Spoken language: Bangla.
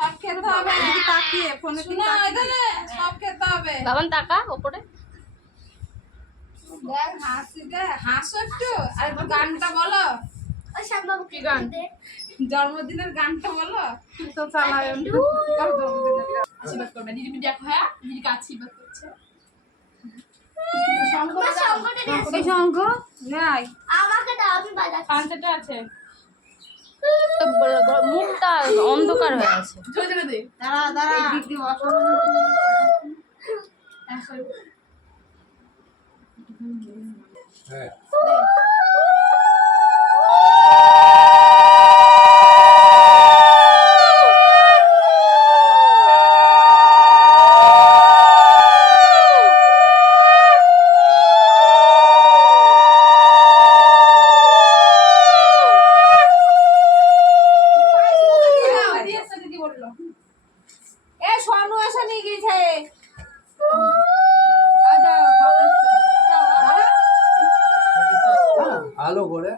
সব খেতে হবে এদিকে তাকিয়ে ফোনে কি তাকিয়ে সব খেতে হবে বাবান তাকা উপরে দেখ হাসি দে হাসো একটু আর একটু গানটা বলো ওই শ্যামবাবু কি গান? জন্মদিনের গানটা বলো তো চালায় জন্মদিনের গান আশীর্বাদ করবে দিদি দেখো হ্যাঁ দিদিকে আশীর্বাদ করছে আমার সঙ্গটা নিয়ে আসো। এই শঙ্খ নাই আমাকে দাও আমি বাজাচ্ছি পাঞ্চাটা আছে মুখটা অন্ধকার হয়ে আছে ছোট দে দাঁড়া দাঁড়া দিক দিয়ে বসো হ্যাঁ দিদি বললো এ সোনু এসে নিয়ে গেছে ভালো করে